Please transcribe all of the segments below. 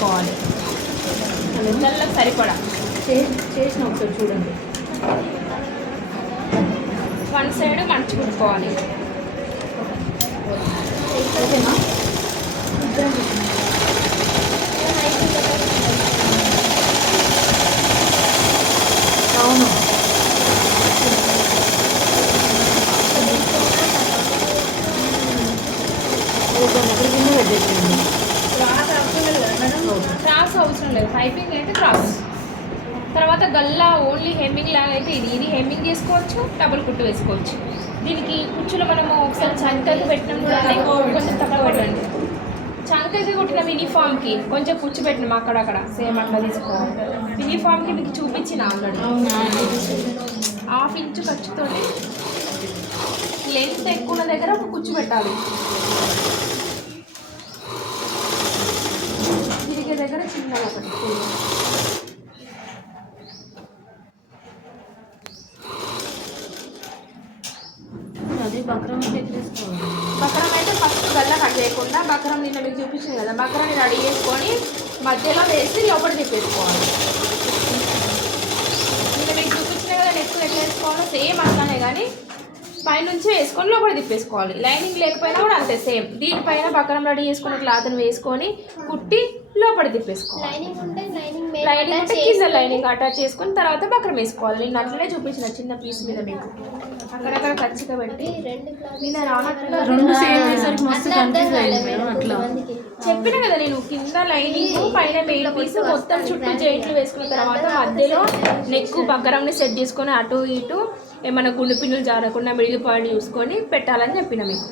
వేసుకోవాలి. గల్లకు సరిపడా చేసిన ఒకసారి చూడండి. వన్ సైడ్ మంచి కుట్టుకోవాలి. ఓకేనా? అవును, క్రాస్ అవసరం లేదు. పైపింగ్ అయితే క్రాస్. తర్వాత గల్లా ఓన్లీ హెమ్మింగ్ లాగా అయితే ఇది హెమ్మింగ్ చేసుకోవచ్చు, డబుల్ కుట్టు వేసుకోవచ్చు. దీనికి కుచ్చులు మనము ఒకసారి చంకకి పెట్టినాం కూడా కొంచెం తక్కువ పెట్టండి. చంకకి కుట్టిన యూనిఫామ్కి కొంచెం కుచ్చు పెట్టినాం అక్కడక్కడ సేమ్ అట్లా తీసుకోవాలి. యూనిఫామ్కి మీకు చూపించిన ఆల్రెడీ 1/2 ఇంచు ఖర్చుతో లెంత్ ఎక్కువ ఉన్న దగ్గర ఒక కుచ్చు పెట్టాలి. తిరిగే దగ్గర చిన్నగా ఒకటి. అదే బక్రం తీసుకోవాలి. బక్రం అయితే ఫస్ట్ గల్ల కట్ చేయకుండా బక్రం నిన్న మీకు చూపించింది కదా, బక్రాన్ని రెడీ చేసుకొని మధ్యలో వేసి లోపల తిప్పేసుకోవాలి. నిన్న మీకు చూపించిన కదా నెక్ ఎట్లా వేసుకోవాలో సేమ్ అట్లానే, కానీ పైనుంచి వేసుకొని లోపల తిప్పేసుకోవాలి. లైనింగ్ లేకపోయినా కూడా అంతే సేమ్. దీనిపైన బక్రం రెడీ చేసుకున్న క్లాత్ని వేసుకొని కుట్టి లోపల తిప్పేసుకోవాలి. లైనింగ్ ఉంటే కింద లైనింగ్ అటాచ్ చేసుకొని తర్వాత బక్రం వేసుకోవాలి. నేను అట్లనే చూపించిన చిన్న పీస్ మీద మీకు అక్కడక్కడ ఖచ్చితంగా పెట్టి చెప్పిన కదా నేను. కింద లైనింగ్ పైన మెయిన్ పీస్ మొత్తం చుట్టూ జాయింట్లు వేసుకున్న తర్వాత మధ్యలో నెక్ బక్రంని సెట్ చేసుకొని అటు ఇటు ఏమైనా గుండు పిన్నులు జారకుండా మిడిల్ పాయింట్ చూసుకొని పెట్టాలని చెప్పిన మీకు.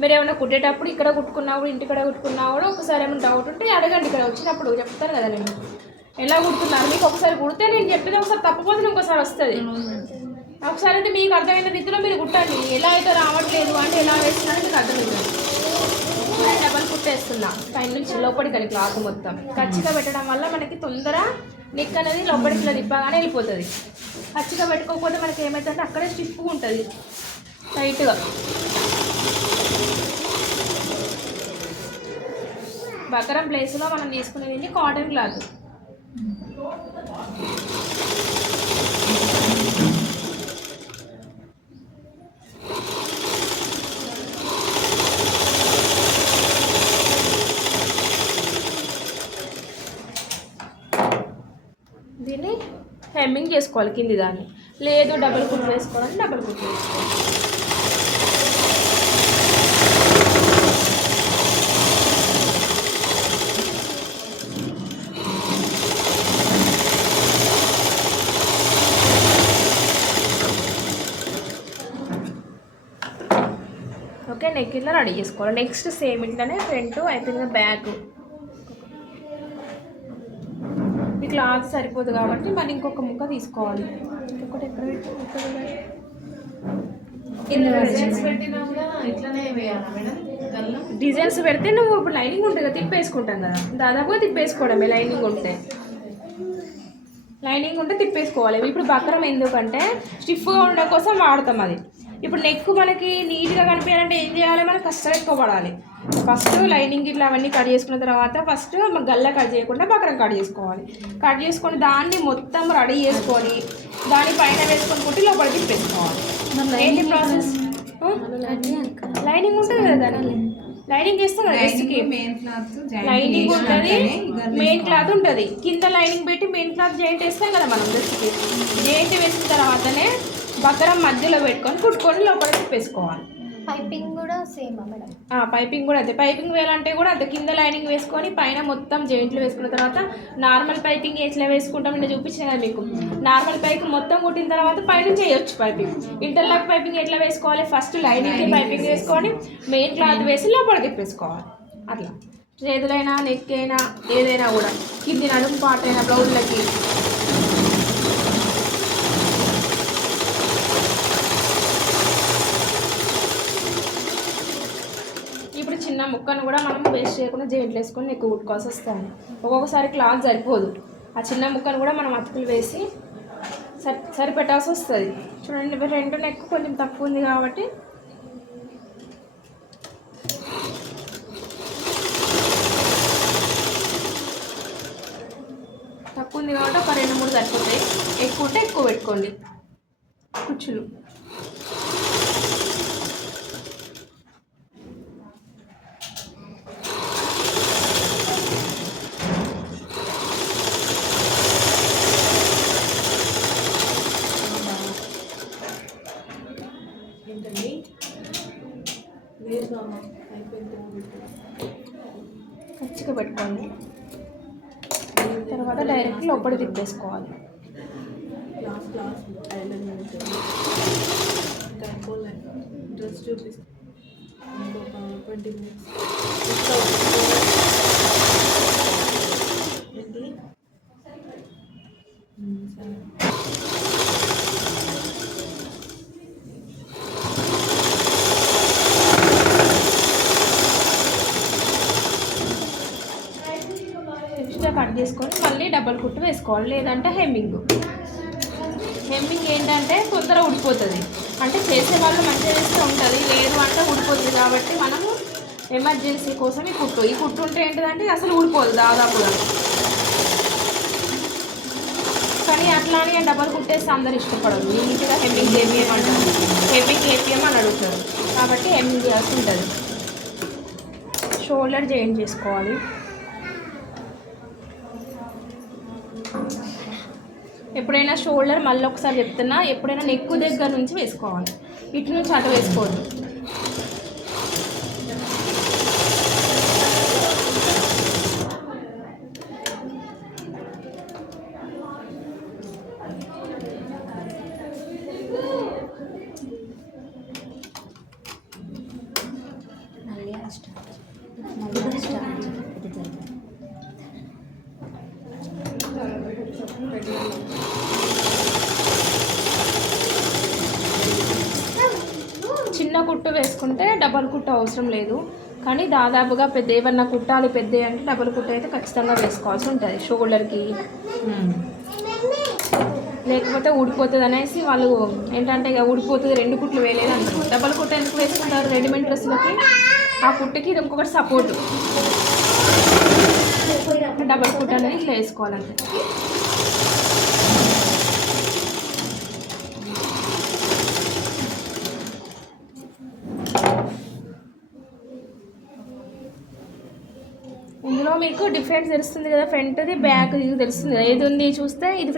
మీరు ఏమైనా కుట్టేటప్పుడు ఇక్కడ కుట్టుకున్నప్పుడు ఇంటికడ కుట్టుకున్నా కూడా ఒకసారి ఏమైనా డౌట్ ఉంటే అడగండి. ఇక్కడ వచ్చినప్పుడు చెప్తాను కదా నేను ఎలా కుడుతున్నారు. మీకు ఒకసారి కుడితే నేను చెప్పేది ఒకసారి తప్పపోతే ఇంకోసారి వస్తుంది. ఒకసారి అయితే మీకు అర్థమైన రీతిలో మీరు కుట్టండి. ఎలా అయితే రావట్లేదు అంటే ఎలా వేస్తున్నారో మీకు అర్థమవుతుంది. డబల్ కుట్టేస్తున్నా పైన నుంచి లోపలికి క్లాత్ మొత్తం ఖచ్చితంగా పెట్టడం వల్ల మనకి తొందర నెక్ అనేది లోపలికి ఇలా తిప్పగానే వెళ్ళిపోతుంది. ఖచ్చితంగా పెట్టుకోకపోతే మనకి ఏమవుతుందంటే అక్కడే స్టిఫ్గా ఉంటుంది టైట్గా. బకరం ప్లేస్లో మనం తీసుకునేది కాటన్ క్లాత్. దీన్ని హెమ్మింగ్ చేసుకోవాలి కింది దాన్ని. లేదు డబుల్ కుట్లు వేసుకోవాలని డబుల్ కుట్లు వేసుకోవాలి. ఓకే, నెక్ ఇట్లా రెడీ చేసుకోవాలి. నెక్స్ట్ సేమ్ ఇట్లానే ఫ్రంట్ అయిపోయింది. బ్యాక్ ఈ క్లాత్ సరిపోదు కాబట్టి మళ్ళీ ఇంకొక ముక్క తీసుకోవాలి. ఇంకొకటి ఎక్కడ డిజైన్స్ పెడితే నువ్వు ఇప్పుడు లైనింగ్ ఉంటుంది కదా తిప్పేసుకుంటాం కదా, దాదాపుగా తిప్పేసుకోవడమే. లైనింగ్ ఉంటే తిప్పేసుకోవాలి. ఇప్పుడు బక్రం ఎందుకంటే స్టిఫ్గా ఉండడం కోసం వాడతాం అది. ఇప్పుడు నెక్ మనకి నీట్గా కనిపించాలంటే ఏం చేయాలి, మనం కష్టం ఎక్కువ పడాలి. ఫస్ట్ లైనింగ్ ఇట్లా అవన్నీ కట్ చేసుకున్న తర్వాత ఫస్ట్ గల్ల కట్ చేయకుండా బక్రం కట్ చేసుకోవాలి. కట్ చేసుకొని దాన్ని మొత్తం రెడీ చేసుకొని దానిపైన వేసుకొని కుట్టి లోపల తిప్పేసుకోవాలి. ఏంటి ప్రాసెస్? లైనింగ్ ఉంటుంది కదా, దానికి లైనింగ్ వేస్తాం కదా డ్రెస్కి. లైనింగ్ ఉంటుంది, మెయిన్ క్లాత్ ఉంటుంది. కింద లైనింగ్ పెట్టి మెయిన్ క్లాత్ జాయింట్ వేస్తాం కదా మనం డ్రెస్కి. జాయింట్ వేసిన తర్వాతనే బక్రం మధ్యలో పెట్టుకొని కుట్టుకొని లోపల తిప్పేసుకోవాలి. పైపింగ్ కూడా సేమ్ మేడం? పైపింగ్ కూడా అంతే. పైపింగ్ వేయాలంటే కూడా అంతే. కింద లైనింగ్ వేసుకొని పైన మొత్తం జాయింట్లు వేసుకున్న తర్వాత నార్మల్ పైపింగ్ ఎట్లా వేసుకుంటాం నేను చూపించాను కదా మీకు. నార్మల్ పైపింగ్ మొత్తం కుట్టిన తర్వాత పైన చేయొచ్చు పైపింగ్. ఇంటర్లాక్ పైపింగ్ ఎట్లా వేసుకోవాలి, ఫస్ట్ లైనింగ్కి పైపింగ్ వేసుకొని మెయిన్ క్లాత్ వేసి లోపల తిప్పేసుకోవాలి. అట్లా చేతులైనా నెక్ అయినా ఏదైనా కూడా కింది నడుము పార్ట్ అయినా బ్లౌజ్లకి. ఇప్పుడు చిన్న ముక్కను కూడా మనం వేస్ట్ చేయకుండా జాయింట్లు వేసుకొని ఎక్కువ కుట్టుకోవాల్సి వస్తుంది. ఒక్కొక్కసారి క్లాత్ సరిపోదు. ఆ చిన్న ముక్కను కూడా మనం అతుకులు వేసి సరిపెట్టాల్సి వస్తుంది. చూడండి, రెండు నెక్ కొంచెం తక్కువ ఉంది కాబట్టి తక్కువ ఉంది కాబట్టి ఒక 2-3 సరిపోతాయి. ఎక్కువ ఉంటే ఎక్కువ పెట్టుకోండి కుచ్చులు. పచ్చిగా పెట్టుకోండి. తర్వాత డైరెక్ట్ లోపల తిప్పేసుకోవాలి. ఎక్స్ట్రా కట్ చేసుకొని మళ్ళీ డబల్ కుట్టు వేసుకోవాలి, లేదంటే హెమ్మింగ్ ఏంటంటే తొందర ఉడిపోతుంది. అంటే చేసే వాళ్ళు మంచిగా వేస్తే ఉంటుంది, లేదు అంటే ఉడిపోతుంది. కాబట్టి మనము ఎమర్జెన్సీ కోసం ఈ కుట్టు ఉంటే ఏంటిదంటే అసలు ఊడిపోదు దాదాపుగా. కానీ అట్లా అని డబల్ కుట్టేస్తే అందరు ఇష్టపడదు. నీట్గా హెమ్మింగ్ చేపియమంటారు, హెమ్మింగ్ చేపియమని అడుగుతారు. కాబట్టి హెమ్మింగ్ చేయాల్సి ఉంటుంది. షోల్డర్ జాయిన్ చేసుకోవాలి. ఎప్పుడైనా షోల్డర్ మళ్ళీ ఒకసారి చెప్తున్నా, ఎప్పుడైనా నెక్ దగ్గర నుంచి వేసుకోవాలి, ఇటు నుంచి అటు వేసుకోవద్దు. చిన్న కుట్టు వేసుకుంటే డబల్ కుట్టు అవసరం లేదు. కానీ దాదాపుగా పెద్ద ఏమన్నా కుట్టాలి పెద్ద అంటే డబల్ కుట్టు అయితే ఖచ్చితంగా వేసుకోవాల్సి ఉంటుంది షోల్డర్కి. లేకపోతే ఊడిపోతుంది అనేసి వాళ్ళు ఏంటంటే ఇక ఊడిపోతుంది 2 కుట్లు వేయలేదు అంటారు. డబల్ కుట్టు ఎందుకు వేసుకుంటారు రెడీమేడ్ డ్రెస్సులకి? ఆ కుట్టుకి ఇది ఇంకొకటి సపోర్టు. డబల్ కుట్టు అనేది ఇట్లా వేసుకోవాలంటే. ఇందులో మీకు డిఫరెన్స్ తెలుస్తుంది కదా, ఫ్రంట్ది బ్యాక్ ఇది తెలుస్తుంది కదా. ఏది ఉంది చూస్తే ఇది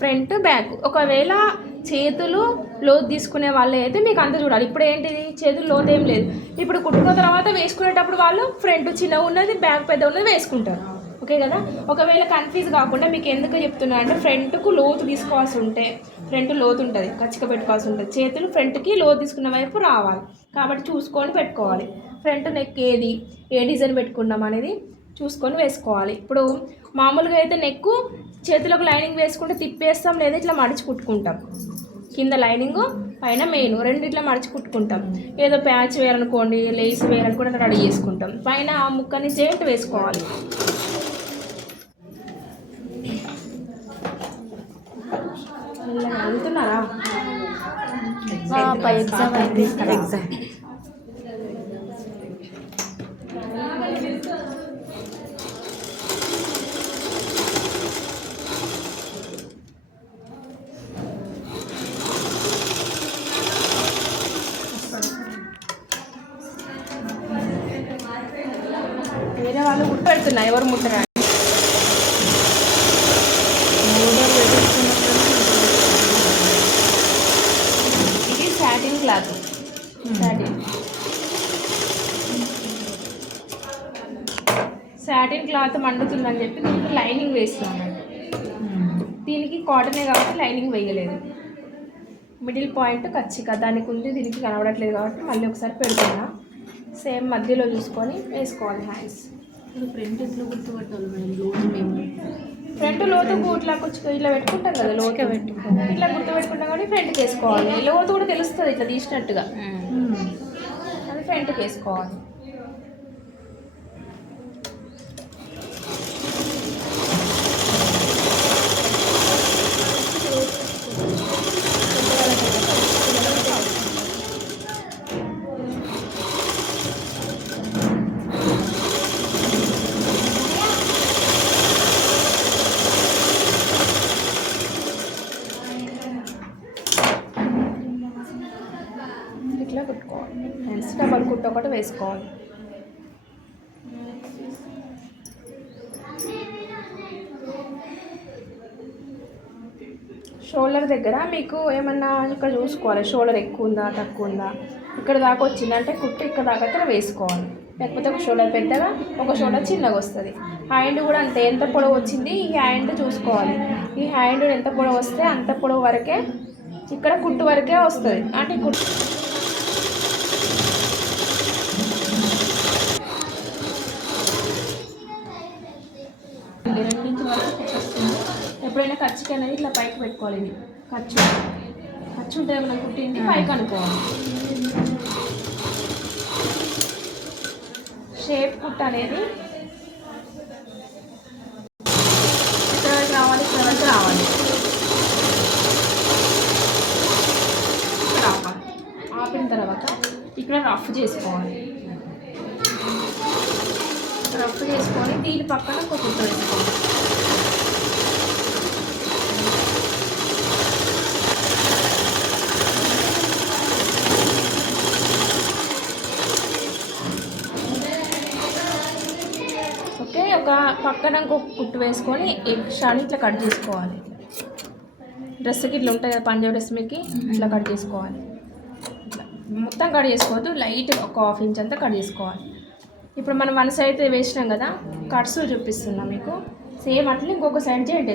ఫ్రంట్ బ్యాక్. ఒకవేళ చేతులు లోతు తీసుకునే వాళ్ళు అయితే మీకు అంత చూడాలి. ఇప్పుడు ఏంటిది చేతులు లోతు ఏం లేదు. ఇప్పుడు కుట్టుకున్న తర్వాత వేసుకునేటప్పుడు వాళ్ళు ఫ్రంట్ చిన్నగా ఉన్నది బ్యాక్ పెద్ద ఉన్నది వేసుకుంటారు. ఓకే కదా. ఒకవేళ కన్ఫ్యూజ్ కాకుండా మీకు ఎందుకు చెప్తున్నా అంటే ఫ్రంట్కు లోతు తీసుకోవాల్సి ఉంటే ఫ్రంట్ లోతు ఉంటుంది, ఖచ్చితంగా పెట్టుకోవాల్సి ఉంటుంది. చేతులు ఫ్రంట్కి లోతు తీసుకున్న వైపు రావాలి. కాబట్టి చూసుకొని పెట్టుకోవాలి. ఫ్రంట్ నెక్ ఏ డిజైన్ పెట్టుకున్నాం అనేది చూసుకొని వేసుకోవాలి. ఇప్పుడు మామూలుగా అయితే నెక్ చేతులకు లైనింగ్ వేసుకుంటే తిప్పేస్తాం, లేదా ఇట్లా మడిచి కుట్టుకుంటాం. కింద లైనింగ్ పైన మెయిన్ రెండు ఇట్లా మడిచి కుట్టుకుంటాం. ఏదో ప్యాచ్ వేయాలనుకోండి, లేస్ వేయాలనుకోండి రెడీ చేసుకుంటాం. పైన ఆ ముక్కని జాయింట్ వేసుకోవాలి. వెళ్తున్నారా? ఎగ్జామ్ అయితే ఎగ్జామ్ వేరే వాళ్ళు ముట్టు పెడుతున్నా, ఎవరు ముట్టరా? ఇది సాటిన్ క్లాత్. సాటిన్ క్లాత్ మండుతుందని చెప్పి దీనికి లైనింగ్ వేస్తున్నాను. దీనికి కాటనే కాబట్టి లైనింగ్ వేయలేదు. మిడిల్ పాయింట్ ఖచ్చితంగా దానికి ఉంది, దీనికి కనబడట్లేదు కాబట్టి మళ్ళీ ఒకసారి పెడుతున్నా. సేమ్ మధ్యలో చూసుకొని వేసుకోవాలి హ్యాండ్స్. ఫ్రంట్ ఎట్లా గుర్తుపట్టాలి మేడం? లోతు మేము ఫ్రంట్ లోతు ఇట్లా ఇట్లా పెట్టుకుంటాం కదా, లోతుగా పెట్టుకుంటాం. ఇట్లా గుర్తు పెట్టుకుంటాం కానీ ఫ్రంట్కి వేసుకోవాలి. లోతు కూడా తెలుస్తుంది ఇట్లా తీసినట్టుగా, అది ఫ్రంట్కి వేసుకోవాలి. వేసుకోవాలి. షోల్డర్ దగ్గర మీకు ఏమన్నా ఇక్కడ చూసుకోవాలి, షోల్డర్ ఎక్కువ ఉందా తక్కువ ఉందా, ఇక్కడ దాకా వచ్చిందంటే కుట్టు ఇక్కడ దాకా అయితే వేసుకోవాలి. లేకపోతే ఒక షోల్డర్ పెద్దగా ఒక షోల్డర్ చిన్నగా వస్తుంది. హ్యాండ్ కూడా అంతే, ఎంత పొడవు వచ్చింది ఈ హ్యాండ్ చూసుకోవాలి. ఈ హ్యాండ్ ఎంత పొడవు వస్తే అంత పొడవు వరకే ఇక్కడ కుట్టు వరకే వస్తుంది. అంటే కుట్టు రెండింటి వరకు కుట్టు వస్తుంది. ఎప్పుడైనా ఖర్చుకి అనేది ఇట్లా పైకి పెట్టుకోవాలి. ఇది ఖర్చు ఉంటే మనం కుట్టింది పైకి అనుకోవాలి. షేప్ కుట్ అనేది ఇక్కడ వరకు రావాలి, ఇక్కడ వరకు రావాలి. ఆపిన తర్వాత ఇక్కడ రఫ్ చేసుకోవాలి. రఫ్ చేసుకొని దీని పక్కన ఒక కుట్టు వేసుకోవాలి. ఓకే, ఒక పక్కన ఇంకొక కుట్టు వేసుకొని ఎక్స్ట్రాని ఇట్లా కట్ చేసుకోవాలి. డ్రెస్కి ఇట్లా ఉంటుంది కదా, పంజాబ్ డ్రెస్ మీకు ఇట్లా కట్ చేసుకోవాలి. ఇట్లా మొత్తం కట్ చేసుకోవద్దు, లైట్ ఒక 1/2 ఇంచ్ అంతా కట్ చేసుకోవాలి. ఇప్పుడు మనం 1 సైడ్ వేసినాం కదా, కట్స్ చూపిస్తున్నా మీకు. సేమ్ అట్లా ఇంకొక సైడ్ చేయండి.